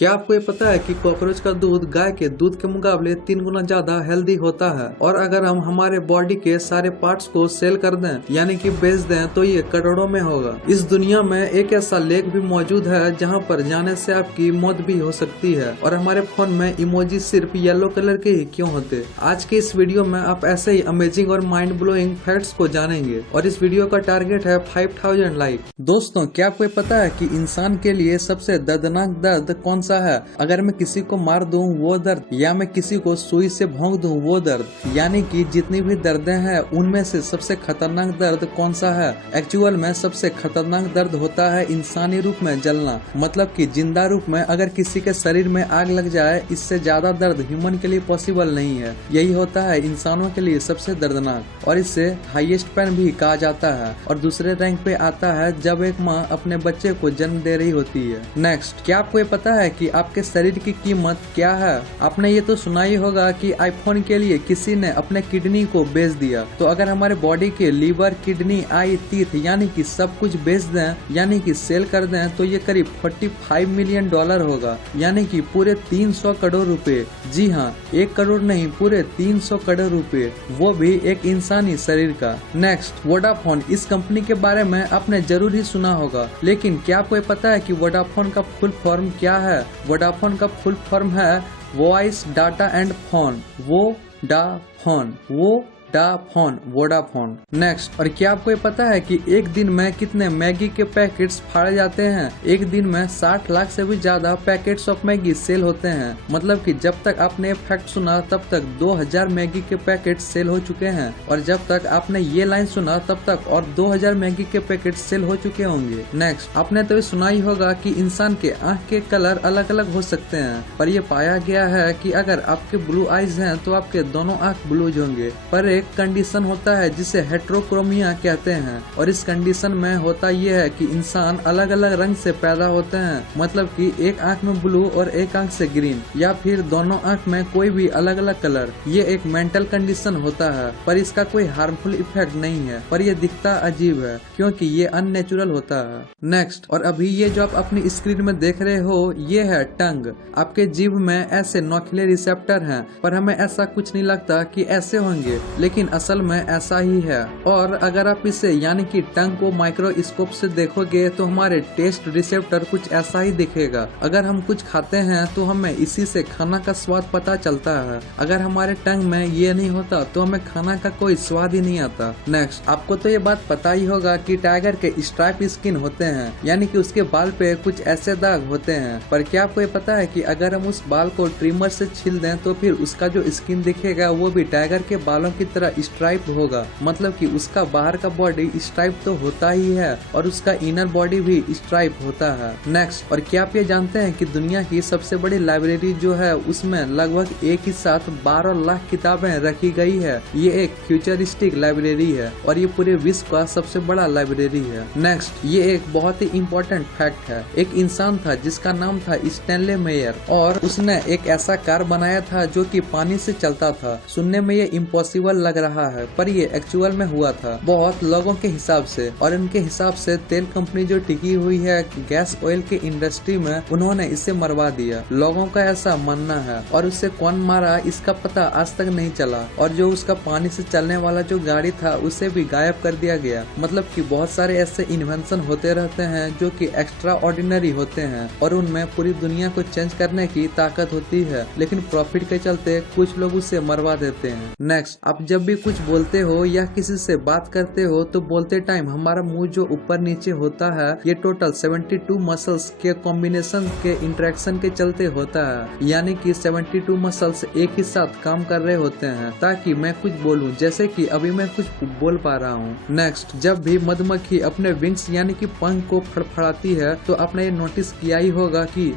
क्या आपको ये पता है कि कॉकरोच का दूध गाय के दूध के मुकाबले 3 गुना ज्यादा हेल्दी होता है। और अगर हम हमारे बॉडी के सारे पार्ट्स को सेल कर दें यानी कि बेच दें तो ये करोड़ों में होगा। इस दुनिया में एक ऐसा लेख भी मौजूद है जहाँ पर जाने से आपकी मौत भी हो सकती है। और हमारे फोन में इमोजी सिर्फ येलो कलर के ही क्यों होते। आज के इस वीडियो में आप ऐसे ही अमेजिंग और माइंड ब्लोइंग फैक्ट्स को जानेंगे और इस वीडियो का टारगेट है 5000 लाइक। दोस्तों, क्या आपको पता है कि इंसान के लिए सबसे दर्दनाक दर्द कौन सा है? अगर मैं किसी को मार दूं वो दर्द, या मैं किसी को सुई से भोंक दूं वो दर्द। यानी कि जितनी भी दर्दें हैं उनमें से सबसे खतरनाक दर्द कौन सा है? एक्चुअल में सबसे खतरनाक दर्द होता है इंसानी रूप में जलना। मतलब कि जिंदा रूप में अगर किसी के शरीर में आग लग जाए, इससे ज्यादा दर्द ह्यूमन के लिए पॉसिबल नहीं है। यही होता है इंसानों के लिए सबसे दर्दनाक और इससे हाईएस्ट पेन भी कहा जाता है। और दूसरे रैंक पे आता है जब एक माँ अपने बच्चे को जन्म दे रही होती है। नेक्स्ट, क्या आपको ये पता है कि आपके शरीर की कीमत क्या है? आपने ये तो सुना ही होगा कि आईफोन के लिए किसी ने अपने किडनी को बेच दिया। तो अगर हमारे बॉडी के लीवर, किडनी, आई, टीथ यानी कि सब कुछ बेच दें यानी कि सेल कर दें तो ये करीब 45 मिलियन डॉलर होगा, यानी कि पूरे 300 करोड़ रुपए। जी हाँ, 1 करोड़ नहीं, पूरे 300 करोड़ रुपए, वो भी एक इंसानी शरीर का। Next, Vodafone. इस कंपनी के बारे में आपने जरूर ही सुना होगा, लेकिन क्या आपको ये पता है कि वोडाफोन का फुल फॉर्म क्या है? वोडाफोन का फुल फॉर्म है voice data and phone. Vodafone. Next, और क्या आपको ये पता है कि एक दिन में कितने मैगी के पैकेट्स फाड़े जाते हैं? एक दिन में 60 लाख से भी ज्यादा पैकेट्स ऑफ मैगी सेल होते हैं। मतलब कि जब तक आपने फैक्ट सुना तब तक 2000 मैगी के पैकेट सेल हो चुके हैं, और जब तक आपने ये लाइन सुना तब तक और 2000 मैगी के पैकेट सेल हो चुके होंगे। नेक्स्ट, आपने तो ये सुना ही होगा कि इंसान के आँख के कलर अलग अलग हो सकते हैं, पर यह पाया गया है कि अगर आपके ब्लू आईज हैं तो आपके दोनों आँख ब्लूज होंगे। पर एक कंडीशन होता है जिसे हेट्रोक्रोमिया कहते हैं, और इस कंडीशन में होता यह है कि इंसान अलग अलग रंग से पैदा होते हैं। मतलब कि एक आंख में ब्लू और एक आंख से ग्रीन, या फिर दोनों आंख में कोई भी अलग अलग कलर। ये एक मेंटल कंडीशन होता है, पर इसका कोई हार्मफुल इफेक्ट नहीं है, पर यह दिखता अजीब है क्योंकि ये अननेचुरल होता है। नेक्स्ट, और अभी ये जो आप अपनी स्क्रीन में देख रहे हो ये है टंग। आपके जीभ में ऐसे नोकीले रिसेप्टर हैं, पर हमें ऐसा कुछ नहीं लगता कि ऐसे होंगे, लेकिन असल में ऐसा ही है। और अगर आप इसे यानी कि टंग को माइक्रोस्कोप से देखोगे तो हमारे टेस्ट रिसेप्टर कुछ ऐसा ही दिखेगा। अगर हम कुछ खाते हैं तो हमें इसी से खाना का स्वाद पता चलता है। अगर हमारे टंग में ये नहीं होता तो हमें खाना का कोई स्वाद ही नहीं आता। नेक्स्ट, आपको तो ये बात पता ही होगा कि टाइगर के स्ट्राइप स्किन होते हैं, यानी कि उसके बाल पे कुछ ऐसे दाग होते हैं। पर क्या आपको ये पता है कि अगर हम उस बाल को ट्रिमर से छील दें तो फिर उसका जो स्किन दिखेगा वो भी टाइगर के बालों की तरह स्ट्राइप होगा। मतलब कि उसका बाहर का बॉडी स्ट्राइप तो होता ही है और उसका इनर बॉडी भी स्ट्राइप होता है। नेक्स्ट, और क्या आप ये जानते हैं कि दुनिया की सबसे बड़ी लाइब्रेरी जो है उसमें लगभग एक ही साथ 12 लाख किताबें रखी गई है। ये एक फ्यूचरिस्टिक लाइब्रेरी है और ये पूरे विश्व का सबसे बड़ा लाइब्रेरी है। नेक्स्ट, ये एक बहुत ही इम्पोर्टेंट फैक्ट है। एक इंसान था जिसका नाम था स्टैनले मेयर, और उसने एक ऐसा कार बनाया था जो कि पानी से चलता था। सुनने में ये इम्पॉसिबल लग रहा है, पर ये एक्चुअल में हुआ था बहुत लोगों के हिसाब से। और इनके हिसाब से तेल कंपनी जो टिकी हुई है गैस ऑयल के इंडस्ट्री में, उन्होंने इसे मरवा दिया। लोगों का ऐसा मानना है, और उसे कौन मारा इसका पता आज तक नहीं चला। और जो उसका पानी से चलने वाला जो गाड़ी था उसे भी गायब कर दिया गया। मतलब कि बहुत सारे ऐसे इन्वेंशन होते रहते हैं जो कि एक्स्ट्रा ऑर्डिनरी होते हैं और उनमें पूरी दुनिया को चेंज करने की ताकत होती है, लेकिन प्रॉफिट के चलते कुछ लोग उसे मरवा देते हैं। नेक्स्ट, आप जब भी कुछ बोलते हो या किसी से बात करते हो तो बोलते टाइम हमारा मुंह जो ऊपर नीचे होता है ये टोटल 72 मसल्स के कॉम्बिनेशन के इंटरेक्शन के चलते होता है। यानी कि 72 मसल्स एक ही साथ काम कर रहे होते हैं ताकि मैं कुछ बोलूं, जैसे कि अभी मैं कुछ बोल पा रहा हूँ। नेक्स्ट, जब भी मधुमक्खी अपने विंग्स यानी कि पंख को फड़फड़ाती है तो आपने ये नोटिस किया ही होगा कि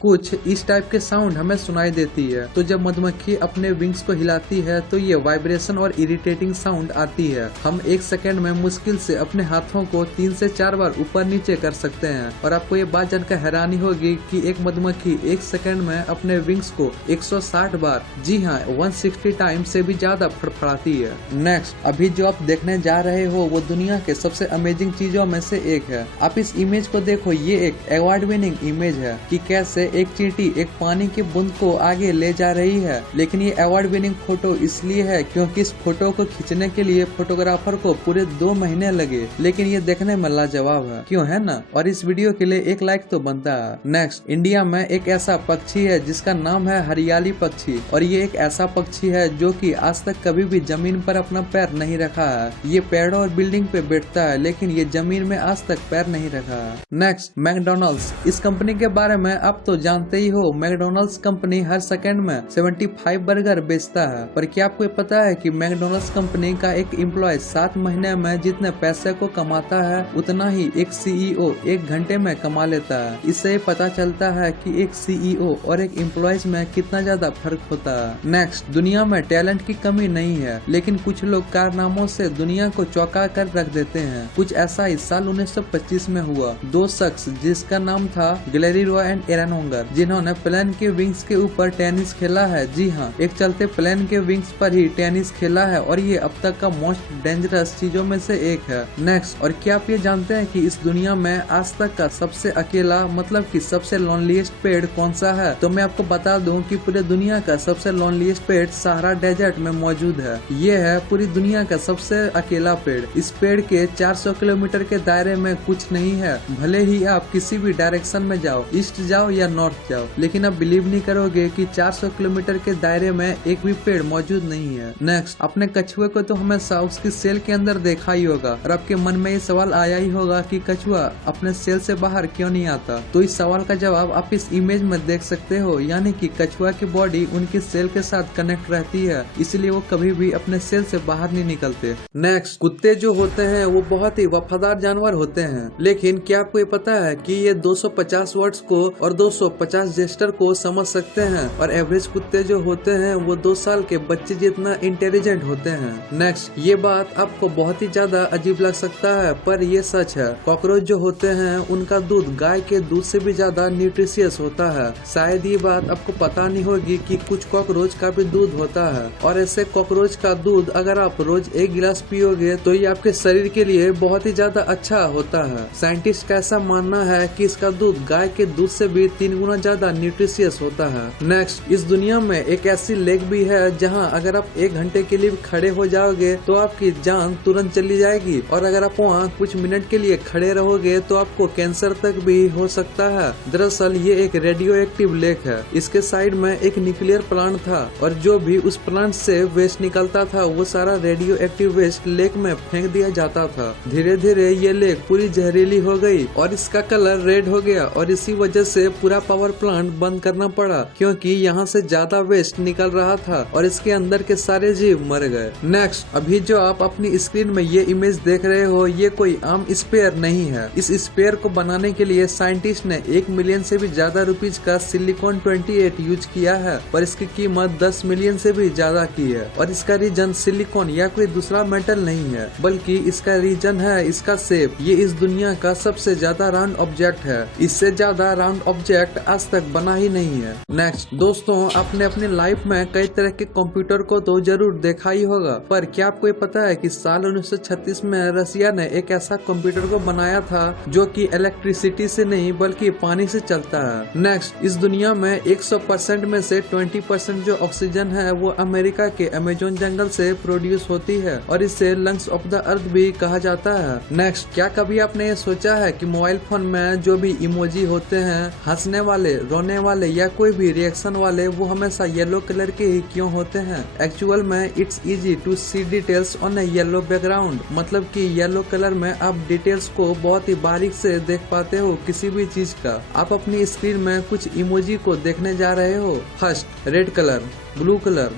कुछ इस टाइप के साउंड हमें सुनाई देती है। तो जब मधुमक्खी अपने विंग्स को हिलाती है तो ये वाइब्रेशन और इरिटेटिंग साउंड आती है। हम 1 सेकेंड में मुश्किल से अपने हाथों को 3 से 4 बार ऊपर नीचे कर सकते हैं। और आपको ये बात जानकर हैरानी होगी कि एक मधुमक्खी 1 सेकेंड में अपने विंग्स को 160 बार, जी हाँ 160 टाइम से भी ज्यादा फड़फड़ाती है। नेक्स्ट, अभी जो आप देखने जा रहे हो वो दुनिया के सबसे अमेजिंग चीजों में से एक है। आप इस इमेज को देखो, ये एक अवार्ड विनिंग इमेज है कि कैसे एक चींटी एक पानी की बूंद को आगे ले जा रही है। लेकिन ये अवार्ड विनिंग फोटो इसलिए है क्योंकि इस फोटो को खींचने के लिए फोटोग्राफर को पूरे 2 महीने लगे। लेकिन ये देखने में लाजवाब है, क्यों है ना? और इस वीडियो के लिए 1 लाइक तो बनता है। नेक्स्ट, इंडिया में एक ऐसा पक्षी है जिसका नाम है हरियाली पक्षी। और ये एक ऐसा पक्षी है जो कि आज तक कभी भी जमीन पर अपना पैर नहीं रखा है। ये पेड़ों और बिल्डिंग पे बैठता है लेकिन ये जमीन में आज तक पैर नहीं रखा है। Next, McDonald's. इस कंपनी के बारे में आप तो जानते ही हो, मैकडॉनल्ड्स कंपनी हर सेकंड में 75 बर्गर बेचता है। पर क्या आपको पता है कि मैकडॉनल्ड्स कंपनी का एक एम्प्लॉय 7 महीने में जितने पैसे को कमाता है उतना ही एक सीईओ 1 घंटे में कमा लेता है। इससे पता चलता है कि एक सीईओ और एक एम्प्लॉयज में कितना ज्यादा फर्क होता है। नेक्स्ट, दुनिया में टैलेंट की कमी नहीं है लेकिन कुछ लोग कारनामों से दुनिया को चौंका कर रख देते हैं। कुछ ऐसा ही साल 1925 में हुआ। 2 शख्स जिसका नाम था गैलीलियो एंड एरानोंगर, जिन्होंने प्लेन के विंग्स के ऊपर टेनिस खेला है। जी हाँ, एक चलते प्लेन के विंग्स पर ही टेनिस खेला है और ये अब तक का मोस्ट डेंजरस चीजों में से एक है। नेक्स्ट, और क्या आप ये जानते हैं कि इस दुनिया में आज तक का सबसे अकेला मतलब कि सबसे लोनलीएस्ट पेड़ कौन सा है? तो मैं आपको बता दूं कि पूरे दुनिया का सबसे लोनलीएस्ट पेड़ सहारा डेजर्ट में मौजूद है। ये है पूरी दुनिया का सबसे अकेला पेड़। इस पेड़ के 400 किलोमीटर के दायरे में कुछ नहीं है। भले ही आप किसी भी डायरेक्शन में जाओ, ईस्ट जाओ या नॉर्थ जाओ, लेकिन आप बिलीव नहीं करोगे कि 400 किलोमीटर के दायरे में एक भी पेड़ मौजूद नहीं है। नेक्स्ट, अपने कछुए को तो हमेशा उसकी सेल के अंदर देखा ही होगा और आपके मन में ये सवाल आया ही होगा कि कछुआ अपने सेल से बाहर क्यों नहीं आता? तो इस सवाल का जवाब आप इस इमेज में देख सकते हो, यानी कि कछुआ की बॉडी उनकी सेल के साथ कनेक्ट रहती है, इसलिए वो कभी भी अपने सेल से बाहर नहीं निकलते। नेक्स्ट, कुत्ते जो होते हैं वो बहुत ही वफादार जानवर होते हैं। लेकिन क्या आपको ये पता है कि ये 250 वर्ड्स को और 250 जेस्टर को समझ सकते हैं? और एवरेज कुत्ते जो होते हैं वो 2 साल के बच्चे जितना इंटेलिजेंट होते हैं। नेक्स्ट, ये बात आपको बहुत ही ज्यादा अजीब लग सकता है पर ये सच है। कॉकरोच जो होते हैं उनका दूध गाय के दूध से भी ज्यादा न्यूट्रिशियस होता है। शायद ये बात आपको पता नहीं होगी कि कुछ कॉकरोच का भी दूध होता है और ऐसे कॉकरोच का दूध अगर आप रोज 1 गिलास पियोगे तो ये आपके शरीर के लिए बहुत ही ज्यादा अच्छा होता है। साइंटिस्ट का ऐसा मानना है कि इसका दूध गाय के दूध से भी 3 गुना ज्यादा न्यूट्रिशियस होता है। नेक्स्ट, इस दुनिया में एक ऐसी लेक भी है जहां अगर आप 1 घंटे के लिए खड़े हो जाओगे तो आपकी जान तुरंत चली जाएगी और अगर आप वहाँ कुछ मिनट के लिए खड़े रहोगे तो आपको कैंसर तक भी हो सकता है। दरअसल ये एक रेडियो एक्टिव लेक है। इसके साइड में एक न्यूक्लियर प्लांट था और जो भी उस प्लांट से वेस्ट निकलता था वो सारा रेडियो एक्टिव वेस्ट लेक में फेंक दिया जाता था। धीरे धीरे ये लेक पूरी जहरीली हो गई और इसका कलर रेड हो गया और इसी वजह से पूरा पावर प्लांट बंद करना पड़ा क्योंकि यहाँ से ज्यादा वेस्ट निकल रहा था और इसके अंदर के सारे जीव मर गए। नेक्स्ट, अभी जो आप अपनी स्क्रीन में ये इमेज देख रहे हो ये कोई आम स्पेयर नहीं है। इस स्पेयर को बनाने के लिए साइंटिस्ट ने 1 मिलियन से भी ज्यादा रुपीज का सिलिकॉन 28 यूज किया है पर इसकी कीमत 10 मिलियन से भी ज्यादा की है। और इसका रीजन सिलिकॉन या कोई दूसरा मेटल नहीं है बल्कि इसका रीजन है इसका शेप। ये इस दुनिया का सबसे ज्यादा राउंड ऑब्जेक्ट है। इससे ज्यादा राउंड ऑब्जेक्ट आज तक बना ही नहीं है। नेक्स्ट, दोस्तों आपने अपनी लाइफ में कई तरह के कंप्यूटर को तो जरूर देखा ही होगा पर क्या आपको ये पता है कि साल 1936 में रसिया ने एक ऐसा कंप्यूटर को बनाया था जो कि इलेक्ट्रिसिटी से नहीं बल्कि पानी से चलता है। नेक्स्ट, इस दुनिया में 100% में से 20% जो ऑक्सीजन है वो अमेरिका के अमेजोन जंगल से प्रोड्यूस होती है और इसे लंग्स ऑफ द अर्थ भी कहा जाता है। नेक्स्ट, क्या कभी आपने ये सोचा है कि मोबाइल फोन में जो भी इमोजी होते हैं, हंसने वाले, रोने वाले या कोई भी रिएक्शन वाले, वो हमेशा येलो कलर के ही क्यों होते हैं? एक्चुअल में it's easy to see details on a yellow background, मतलब कि येलो कलर में आप डिटेल्स को बहुत ही बारीक से देख पाते हो किसी भी चीज का। आप अपनी स्क्रीन में कुछ इमोजी को देखने जा रहे हो। First, red colour, blue colour,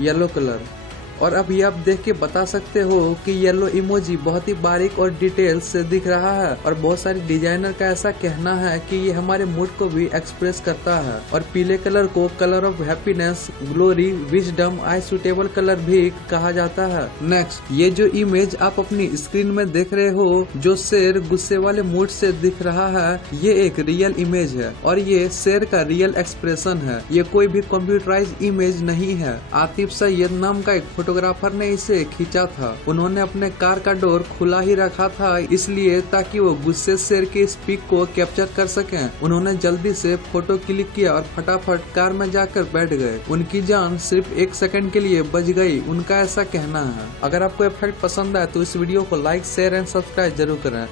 yellow colour और अभी आप देख के बता सकते हो कि येलो इमोजी बहुत ही बारीक और डिटेल से दिख रहा है और बहुत सारे डिजाइनर का ऐसा कहना है कि ये हमारे मूड को भी एक्सप्रेस करता है। और पीले कलर को colour of happiness, glory, wisdom, I suitable colour भी कहा जाता है। नेक्स्ट, ये जो इमेज आप अपनी स्क्रीन में देख रहे हो जो शेर गुस्से वाले मूड से दिख रहा है, ये एक रियल इमेज है और ये शेर का रियल एक्सप्रेशन है। ये कोई भी कंप्यूटराइज इमेज नहीं है। आतिफ सैयद नाम का एक फोटोग्राफर ने इसे खींचा था। उन्होंने अपने कार का डोर खुला ही रखा था इसलिए ताकि वो गुस्से शेर के स्पीक को कैप्चर कर सकें। उन्होंने जल्दी से फोटो क्लिक किया और फटाफट कार में जाकर बैठ गए। उनकी जान सिर्फ 1 सेकंड के लिए बच गई, उनका ऐसा कहना है। अगर आपको ये फैक्ट पसंद आए तो इस वीडियो को लाइक, शेयर एंड सब्सक्राइब जरूर करें।